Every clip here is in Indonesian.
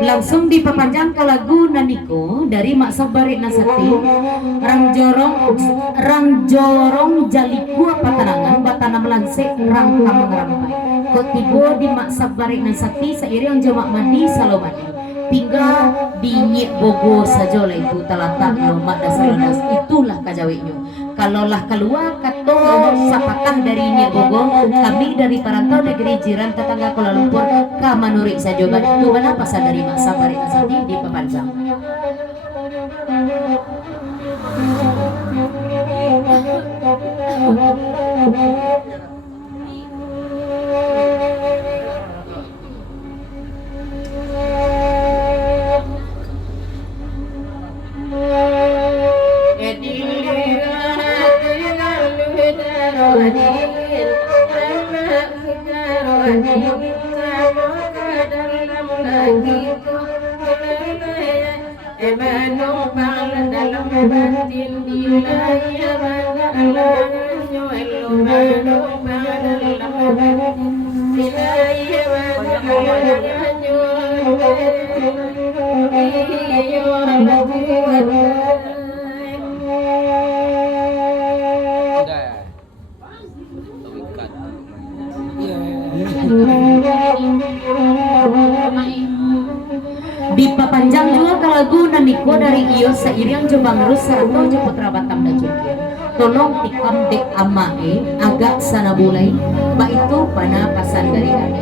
Langsung dipapanjang ke lagu Naniko dari Mak Sabarit Nasati. Rang jorong jaliku patanangan batana melansik rang kamang rampai. Kok tibo di Mak Sabarit Nasati seiring jamak mandi salomani. Tinggal di Nyek Bogo sajola itu talatak mak dasaranas itulah kajawiknya. Kalaulah keluar kato sapatah dari Nyek Bogo, kami dari perantau negeri jiran tetangga Kuala Lumpur ka Manurik sajoba itu mana pasal dari Mak Sabarit Nasati di Pepanjang. Dipapanjang juga ke lagu Naniko dari Iyo seiring Jombang Rus Sarto Jeputra Batam dan Jogja. Tolong tikam dek amae agak sana bulai ba itu pana pasan dari kami.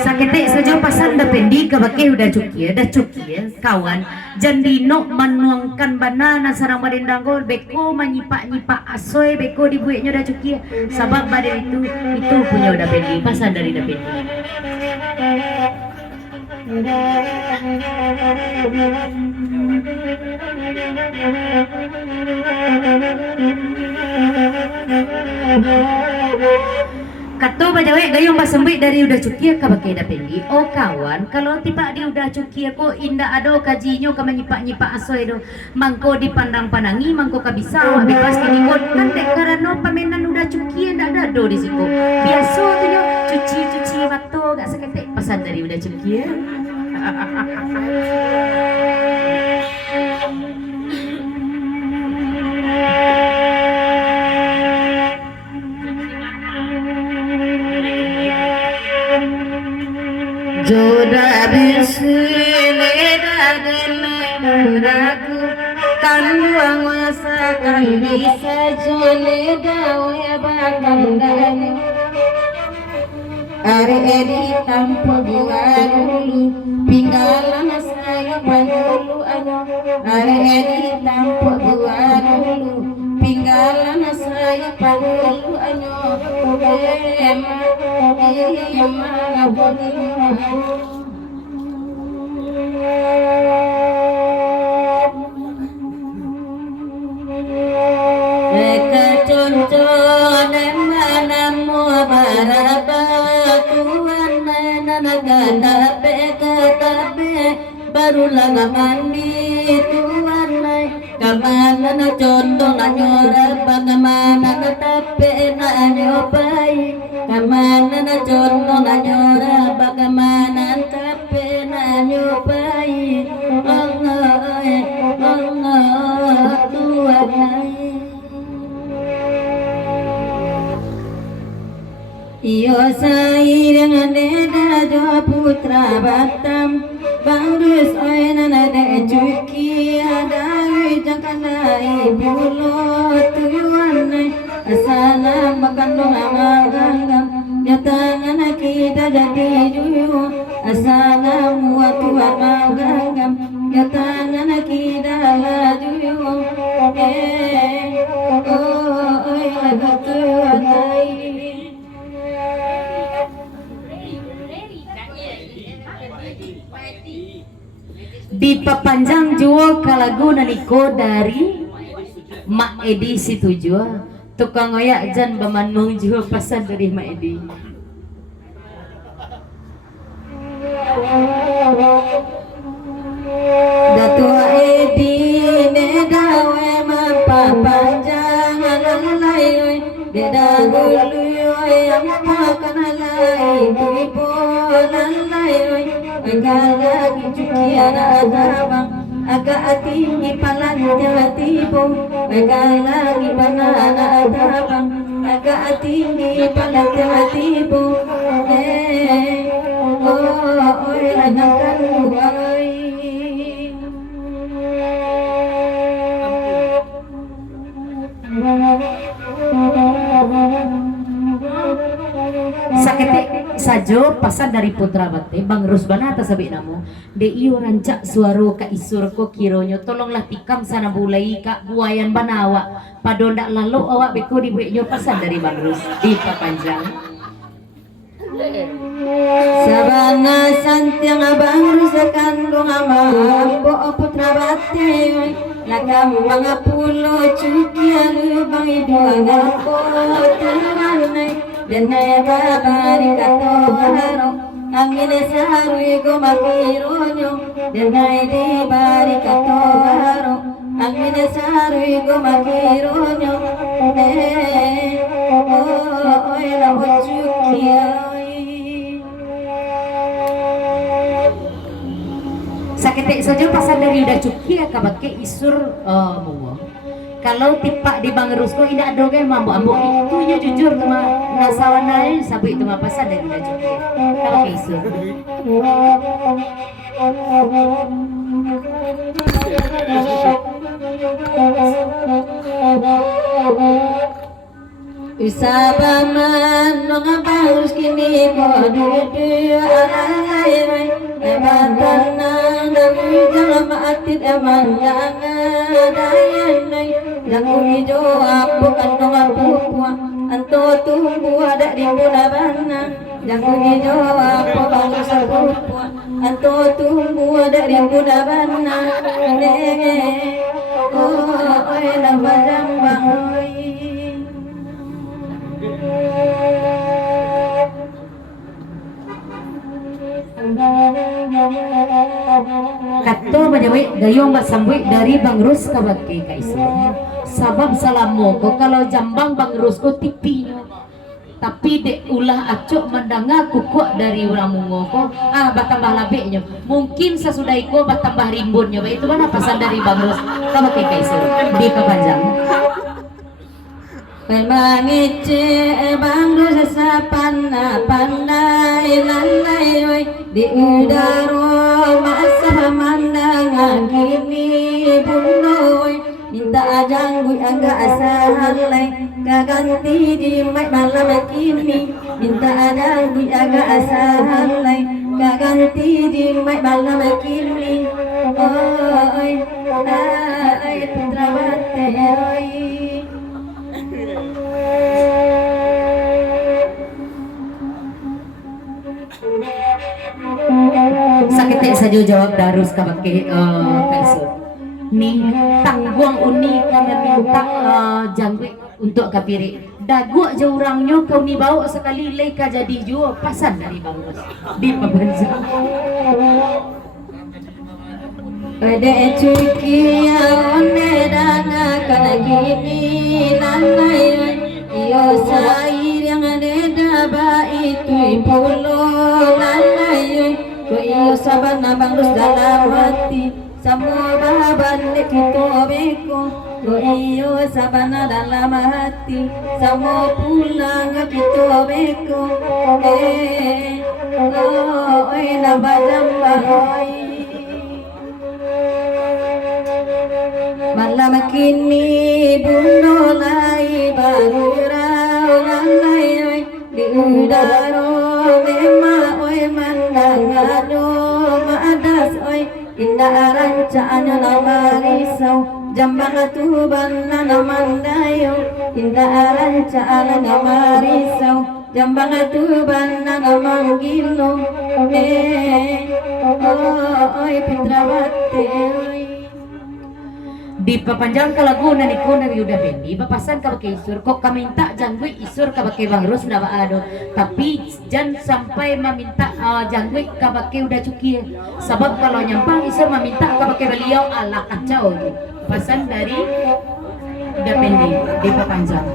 Saketek saja pasan dapendi kabake udah cuki ya kawan jandino manuangkan banana sarang badan danggol beko menyipak asoy beko dibuatnya udah cuki sabab badan itu punya udah pendi pasan dari dapendi. Kato bajawek gayung basembik dari udah cuki ka pakai dapendi. Oh kawan, kalau tiba di udah cuki ko indah ado kajinyo ka menyipak asoy do. Mangko dipandang-pandangi mangko ka bisa bebas dinikot kan dek karano pamenan udah cuki ndak ada do di situ. Biasa tu yo cuci bato gak seketek pesan dari udah cuki ya. Jodoh bisile dagen ragu kanduang masakan bisa jone dawe bakandang are edi tanpa bualu pinggalan saya panulu ano are edi tanpa bualu pinggalan saya panulu ano ema Contoh mana mua baraba tuan mana katabe baru laga mandi tuan kamana na contoh na nyora bagaimana na tape na nyobai kamana na contoh na nyora bagaimana tape na nyobai tuan Iyo sairang neda jo putra Batam Bangrus oina nade cuki adai jangkandai bulo tuyuan asana makandong amaganggam yatangan kita jadi juyu asana muatu amaganggam yatangan kita la juyu dipapanjang jua kalagu naniko dari Mak Edi situ jua tukang oyak jan bamanung jua pasal dari Mak Edi Datua Edi nedawe mapa panjang alalai dedagulu yang makan alai ibu lalai lagi cukian adabang agak tinggi palannya tipu lagi banana adabang agak tinggi palannya tipu anakan buai sakete sajo pasal dari putra bate Bang Rusbana atas sabi namo de iyo rancak suaro ka isur ko kironyo tolonglah tikam sana bulai ka buayan banawa padondak lalu awak beko di bueknyo pasal dari Bang Rus di papanjang sabana santiang Bang Rus kandung ama po putra bate lakam mga pulo cukian bang idua ngapo teranay denay babari kato haro angin sarui go makironyo denay di bari kato haro angin sarui go makironyo la ochukiai sakete saja pasal dari udah cuki kabake isur muwa kalau tipak di Bang Rusko ina doge mambo ambo itu nya jujur sama nasawana sabu itu mah pasal dari udah cuki kalau ke isur Isabaman mga bahus kini ko dudu alay ebatan nang dami jangan maatit eman jangan dayan jangan hijo apu kandung apu anto tumbu ada di bulabana jangan hijo apu kandung apu anto tumbu ada di bulabana oh elah badang bangoy Kato menjawab gayung mbak sambui dari Bang Rus kabake kaisnya sabab salamo ko kalau jambang Bang Rus ko tipinya tapi dek ulah acok mendanga kukuk dari ulang mungo ko batambah labeknya mungkin sesudah iko batambah rimbunnya itu mana pasal dari Bang Rus kabake kaisnya di kepanjang Pemangece Bang Rus sapana pandai lalai di udara masa mandangan kini bundoy minta ajang gue agak asalai kaganti di malam kini minta ajang gue agak asalai kaganti di malam kini oi ai putra bate oi sakit saja jawab darus kabake kaisur nih tangguang uni kami minta jangkrik untuk kapiri dagu aja orangnya kau ni bawa sekali leka jadi jual pasan dari bagus di pebenza pada cuci one dana kana gini nanai iyo sair yang ada ba itu pulo nanai ko iyo sabana bangus dalam hati semua bahaban kita beko ko iyo sabana dalam hati semua pulang kita beko na badam bahoy malam kini bundolai baru raulanai di udara mema oi mandangado maadas oi indah rancangan nama risau jambang tuban naman dayo indah rancangan nama risau jambang tuban naman gilo oi pitrawate oi di papanjang kalagunan iko nari udah bendi bapasan kabake isur kok kaminta jangwe isur kabake bangrus na ado tapi jan sampai meminta jangwe kabake udah cuki sebab kalau nyampang isur meminta kabake beliau ala kacau pasan dari udah bendi di papanjang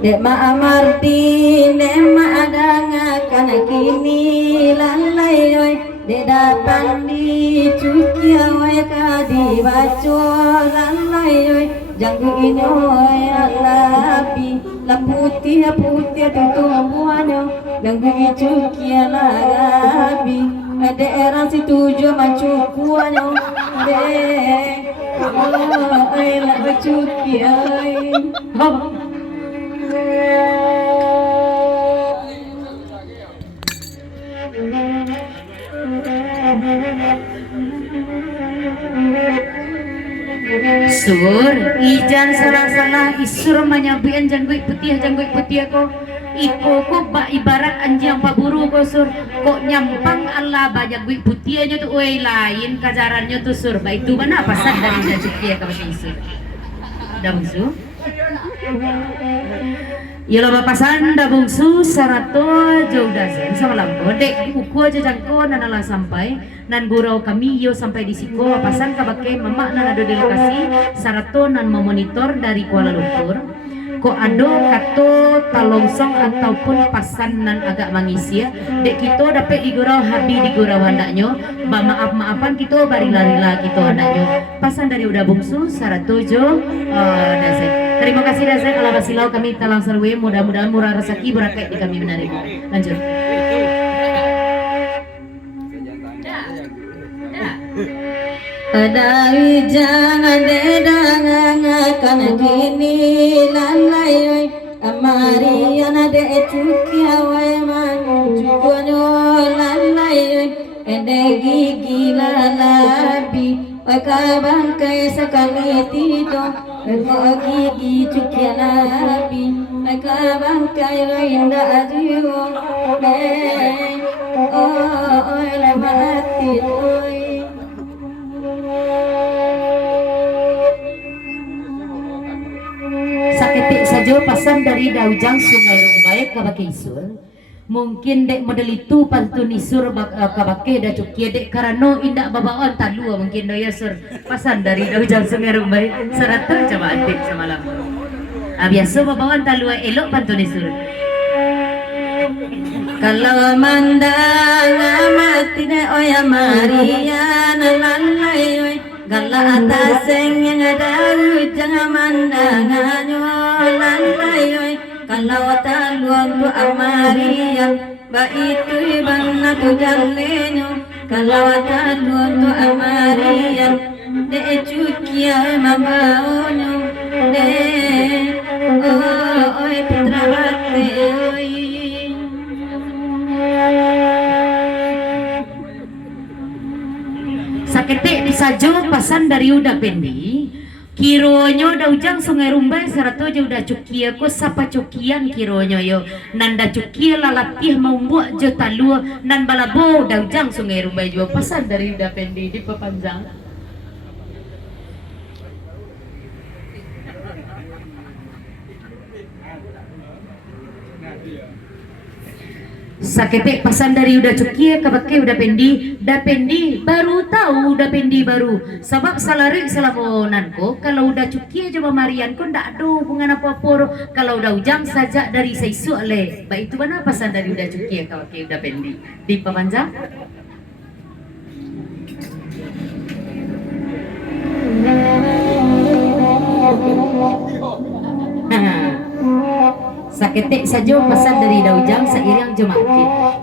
dek ma amarti dek ma adanga kana kini lalai oi dek dapan di cuci oi kadi baco lalai oi janggu ini oi alapi la putih putih tutumbuanyo janggu cuci lagabi ada era si tujuh mancukuanyo dek oi la cuci oi sur ijan salah-salah isur manyabian jangguik putih ko iko ko ba ibarat anjing paburu ko sur kok nyampang Allah ba jangguik putihnya tuh oi lain kajarannya tuh sur ba itu mana pasan dari jangguik ka isur damsu Yolo bapasan da bungsu sarato jauh dasen sama lambo dek uku aja jangko nanala sampai nan gurau kami yo sampai di siko bapasan kabake mama nan ada di lokasi sarato nan memonitor dari Kuala Lumpur ko ado kato talongsong ataupun pasan nan agak mangisi ya dek kita dapat di gurau habi di gurau handaknya ba maaf-maafan kita bari lari-lari kita handaknya pasan dari udah bungsu sarato jo dasen. Terima kasih Dazen ala basilau kami talang sarwe mudah-mudahan murah rezeki berakai di kami menerima. Lanjut. Ada jangan dedang akan gini lalai amarian ada cuki awai man cukuanyo lalai ede gigi lalabi Wakabang kay sakali tito gigi cuki lalabi Wakabang kay rinda ajiyo oy lamati oy Sakitik saja pasan dari Daujang Sungai Rumbai kabake isur mungkin dek model itu pantun isur kabake da cuki dek karano indak babaon talua mungkin doya sur pasan dari Daujang Sungai Rumbai serata coba adik semalam biasa babaon talua elok pantun isur kalau mandang mati de oya Maria nalalai oi gala ataseng yang ada jangan mandanganyo lalai oi kalau taluan tu amarian ba itu bang na tu jalenyo kalawatan tu amarian de chukia mabaonyo de oi pitrawate oi. Sakete disajo pasan dari udah pendi kironyo daujang sungai Rumbai sarato jo udah cukia ko sapa cukian kironyo yo nanda cukia lalatih mau buat jo talua nan balabo daujang sungai Rumbai jo pasan dari udah pendi di pepanjang. Sakete pasan dari udah cukia kabake udah pendi baru tahu udah pendi baru sebab salari selamonanku kalau udah cukia coba marian ko ndak ada hubungan apa-apa kalau udah ujang saja dari seisu ale baik itu mana pasan dari udah cukia kabake udah pendi di pemanjang. Sakete saja pesan dari daujang seiring jemaat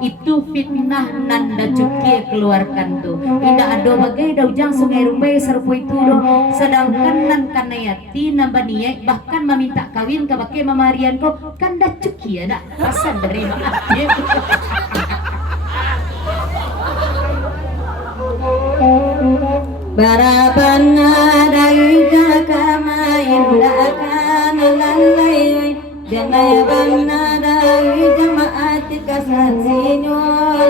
itu fitnah nanda cukie keluarkan tuh tidak ada bagai daujang sungai Rumbai serupa itu doh sedangkan nan kanayati nambaniai bahkan meminta kawin ke bagai mamarian ko kanda cukie ada pesan dari maaf Barabana dari kama indah akan lalai jangan bana dari jemaat kasasinyo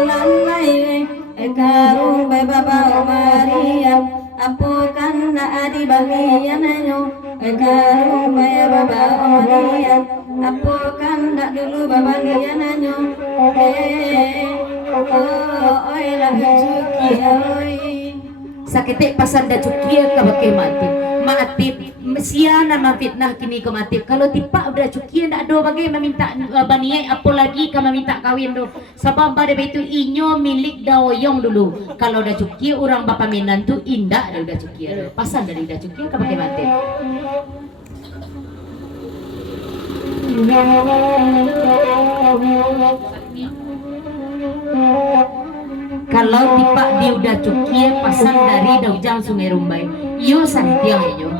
lalai ekaru baba Maria apukan na adi bagiananyo ekaru baba Maria apukan na dulu bagiananyo oi la cuki oi. Sakete pasan da cukia kabake mati mesiana mafitnah kini ko mati kalau tipa udah cukia ndak ada bagai meminta baniai apalagi ka meminta kawin do sebab pada itu inyo milik daoyong dulu kalau udah cukia orang bapa minan tu indah udah cukia do pasan dari udah cukia kabake mati. Kalau tipak dia udah cukia pasan dari daujang sungai Rumbai yo santiang yo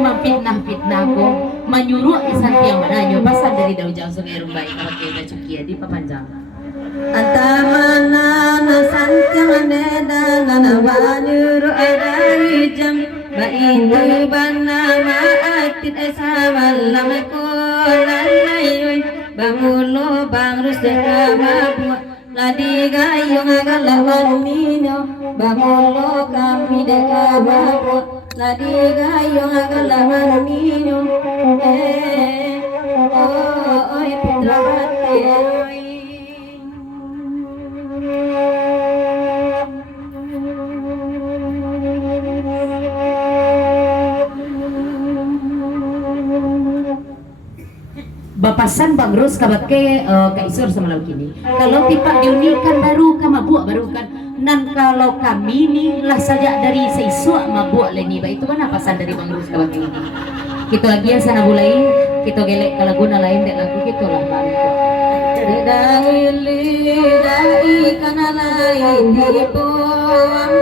memfitnah ko menyuruh santiang mana yo pasan dari daujang sungai Rumbai kalau dia udah cukia di pepanjang antamana na santiang neda na banyuru dari jam ba itu bana maatit esamalam ko lalay bangulo bang rusda mabu Ladi gayung agalawan minyo bangulo kami dekababu Ladi gayung agalawan minyo oi pitrawati oi. Bapasan Bang Ros kabake kaisur sama lauk ini. Kalau tipak diunikan baru mabuk baru kan. Nan kalau kami ni lah saja dari seisua mabuk leni. Baik itu mana pasan dari Bang Ros kabake ini. Kita lagi yang sana bulai, kita gelek kalau guna lain dek lagu kita lah bantu. Dai kana lain di puang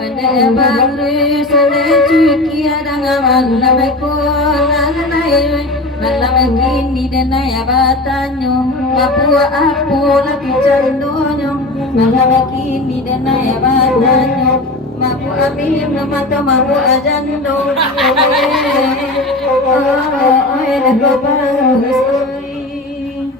ada Bang Ros ada cuki ada ngaman lamai ko lalai malam kini denai abatanyo mapua apu lagi candonyo malam kini denai abatanyo mapu amim namato mapu ajando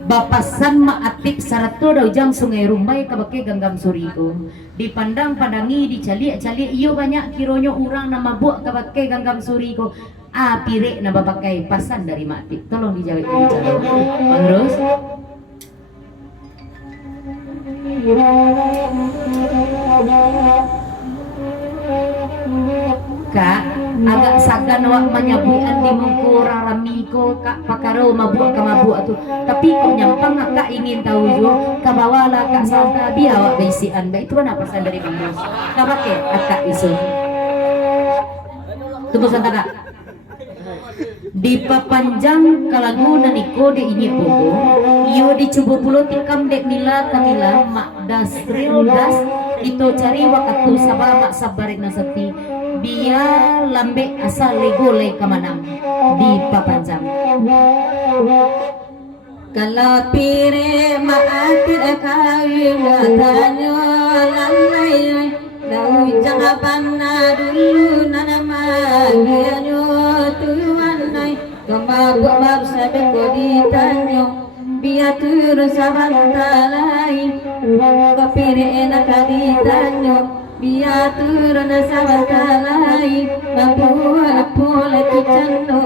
Bapasan maatik sarato daujang sungai Rumbai kabake ganggam suriko dipandang pandangi dicaliak iyo banyak kironyo orang nama buat kabake ganggam suriko pirek na bapakai pasan dari matik tolong dijawab ini calon Bang Ros Kak agak sagan wak menyabuan di mengkurang ramiko kak pakaro mabuk ke mabuk tu tapi kok nyampang kak ingin tahu jo kabawala kak santa biar wak beisian baik itu mana pasan dari Bang Ros kak pakai akak isu tunggu sebentar kak di papanjang kalagu naniko de inye bogo iyo dicoba pulo tikam dek mila kamila mak das real das itu cari wakatu sabah mak sabarik nasati dia lambe asal lego lay kamanang di papanjang. Kalau pire maatir akawi watanyo lalay daw jangapan na dulu nanama gianyo tuwanay kamabab sabi ko ditanyo biatur sabantalay kapire na kaditanyo biatur na sabantalay mabuha pula kichano.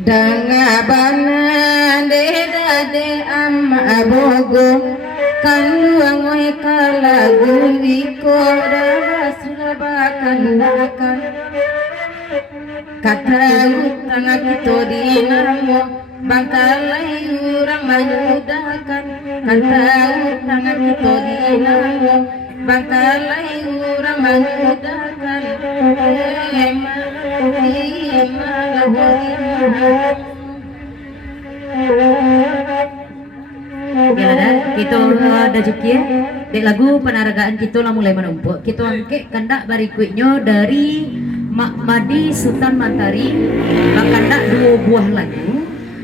Dangabana de dade amma abogo kanduangoy kalagu wiko dabasulaba kandakan kata utanga kito dinamo bangkalay urang mayudakan kata utanga kito dinamo bangkalay urang mayudakan kita ada jukir dek lagu penaragaan kita lah mulai menumpuk kita angke kandak barikuitnya dari Mak Madi Sultan Mantari kandak 2 buah lagu